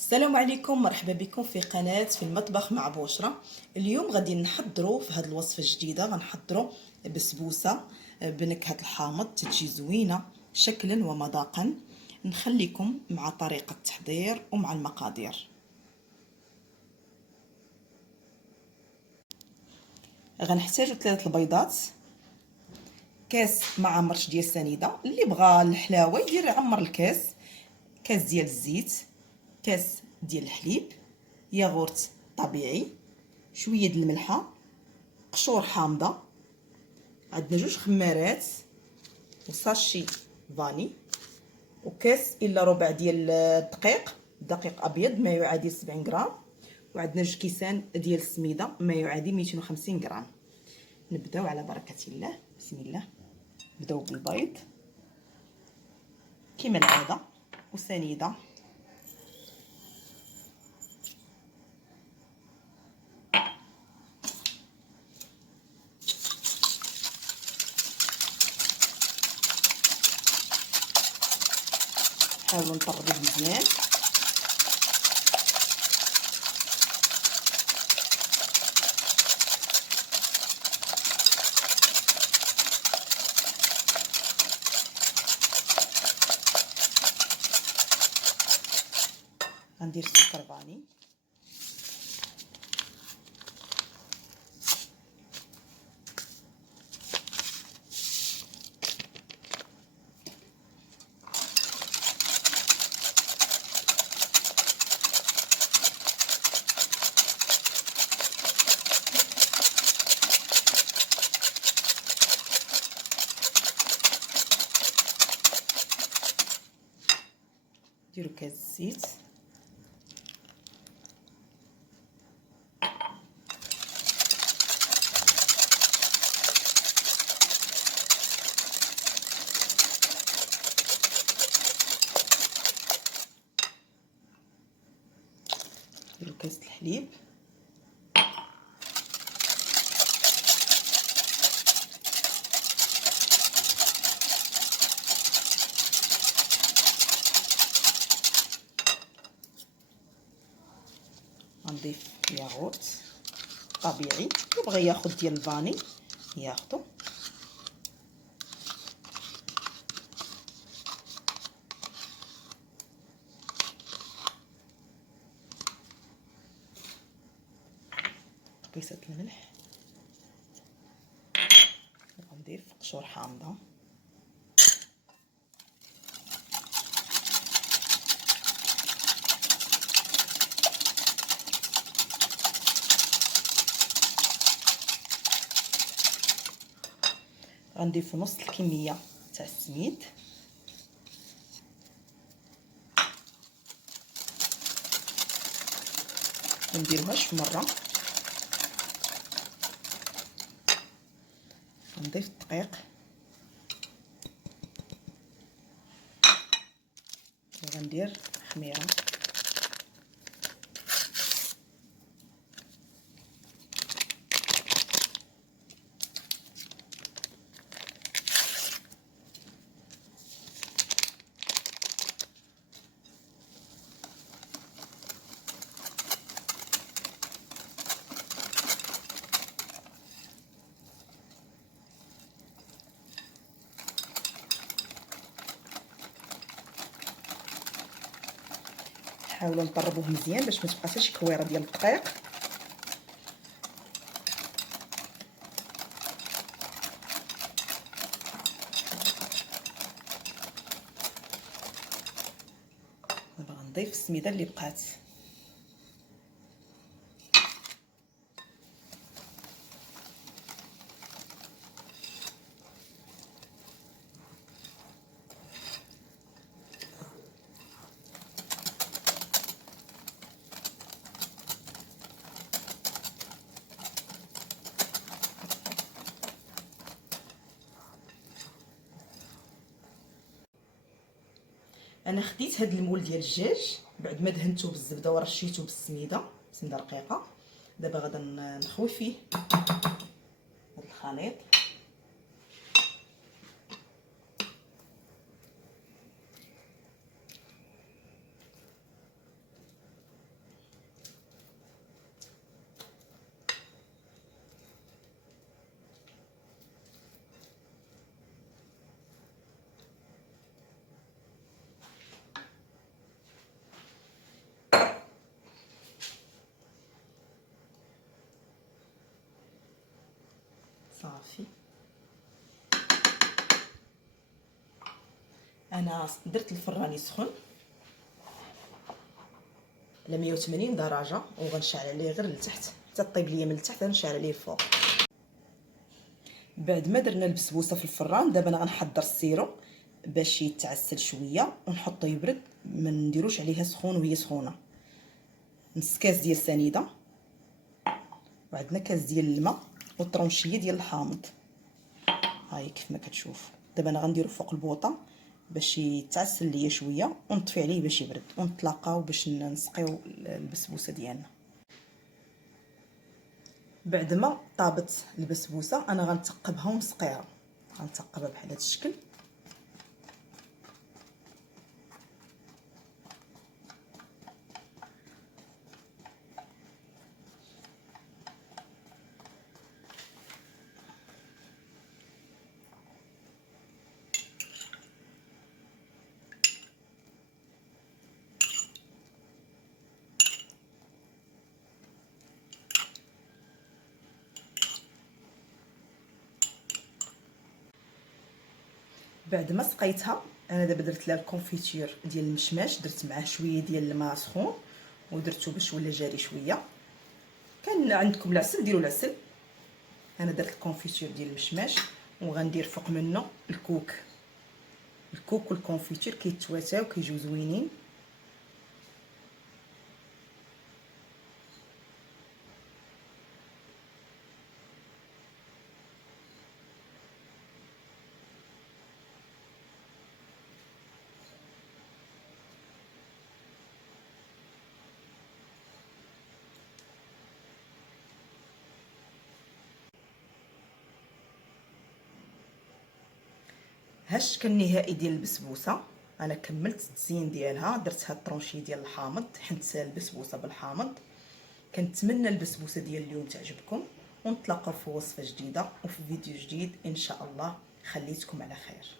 السلام عليكم، مرحبا بكم في قناة في المطبخ مع بشرى. اليوم غادي نحضروا في هذه الوصفة الجديدة. غنحضروا بسبوسة بنكهة الحامض، تجي زوينة شكلا ومذاقا. نخليكم مع طريقة التحضير ومع المقادير. غنحتاجوا 3 البيضات، كاس معمرش ديال السنيده، اللي بغى الحلاوه يدير يعمر الكاس، كاس ديال الزيت، كاس ديال الحليب، ياغورت طبيعي، شويه د الملحه، قشور حامضه، عندنا 2 خمارات وساشي فاني، وكاس الا ربع ديال الدقيق، دقيق ابيض ما يعادل 70 غرام، وعندنا 2 كيسان ديال السميده ما يعادل 250 غرام. نبداو على بركه الله. بسم الله. نبداو بالبيض كما العاده وسنيده. حاولوا نطربوه مزيان. غندير السكر فاني، نديرو كاس الزيت، نديرو كاس الحليب، غنضيف ياغورت طبيعي، اللي بغى ياخذ ديال الفاني ياخذو. قيسة الملح، غنضيف قشور حامضه، غنضيف نص الكميه تاع السميد، ونديروهاش في مره. غنضيف الدقيق، وغندير خميره، حاولوا نطربوه مزيان باش ما تبقى حتى شي كويره ديال الدقيق. دابا غنضيف السميده اللي بقات، انا خديت هذا المول ديال الدجاج بعد ما دهنته بالزبده ورشيته بالسميده رقيقه. دابا غادا نخوي فيه هذا الخليط، انا درت الفران يسخن على 180 درجه وغنشعل عليه غير لتحت حتى طيب ليا من التحت، غنشعل عليه الفوق. بعد ما درنا البسبوسه في الفران، دابا انا غنحضر السيرو باش يتعسل شويه ونحطو يبرد، ما نديروش عليها سخون وهي سخونه. نص كاس ديال السنيده، وعندنا كاس ديال الماء وطرونشيه ديال الحامض. هاي كيف ما كتشوف. دابا انا غنديرو فوق البوطه باش يتعسل ليا شويه ونطفي عليه باش يبرد، ونتلاقاو باش نسقيو البسبوسه ديالنا. بعد ما طابت البسبوسه انا غنثقبها ونسقيها. غنثقبها بحال هذا الشكل. بعد ما سقيتها انا دابا درت لها الكونفيتير ديال المشماش، درت معاه شويه ديال الماء سخون ودرتو باش ولا جاري شويه. كان عندكم العسل ديروا العسل. انا درت الكونفيتير ديال المشماش وغندير فوق منه الكوك. الكوك والكونفيتير كيتواتاو كيجيو زوينين. ها الشكل النهائي ديال البسبوسه. انا كملت التزيين ديالها، درت هاد الطرونشي ديال الحامض، حنت البسبوسه بالحامض. كنتمنى البسبوسه ديال اليوم تعجبكم، ونتلاقاو في وصفه جديده وفي فيديو جديد ان شاء الله. خليتكم على خير.